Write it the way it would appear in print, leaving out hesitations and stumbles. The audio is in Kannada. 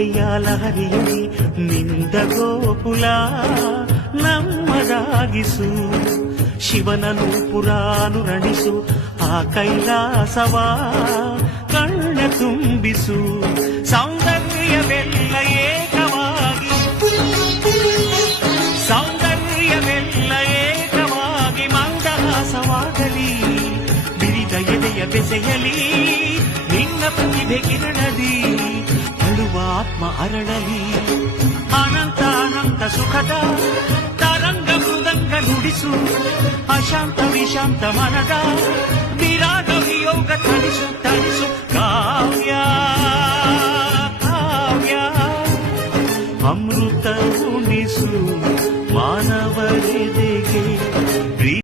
ಉಯ್ಯಾಲ ಹರಿಯಲಿ ನಿಂದ ಗೋಕುಲ ನಮ್ಮದಾಗಿಸು ಶಿವನನು ಪುರಾನುರಣಿಸು ಆ ಕೈಲಾಸವ ಕಣ್ಣ ತುಂಬಿಸು ಸೌಂದರ್ಯವೆಲ್ಲ ಏಕವಾಗಿ ಸೌಂದರ್ಯವೆಲ್ಲ ಏಕವಾಗಿ ಮಂದಹಾಸವಾಗಲಿ ಬಿರಿದ ಎದೆಯ ಬೆಸೆಯಲಿ ನಿನ್ನ ಪ್ರತಿಭೆ ಕಿರಣದಿ ಅಳುವ ಆತ್ಮ ಅರಳಲಿ ಅನಂತ ಅನಂತ ಸುಖದ ತರಂಗ ಮೃದಂಗ ನುಡಿಸು ಅಶಾಂತ ವಿಶಾಂತ ಮನದ ವಿರಾಗ ವಿಯೋಗ ತಣಿಸು ತಣಿಸು ಕಾವ್ಯ ಕಾವ್ಯ ಅಮೃತ ಉಣಿಸು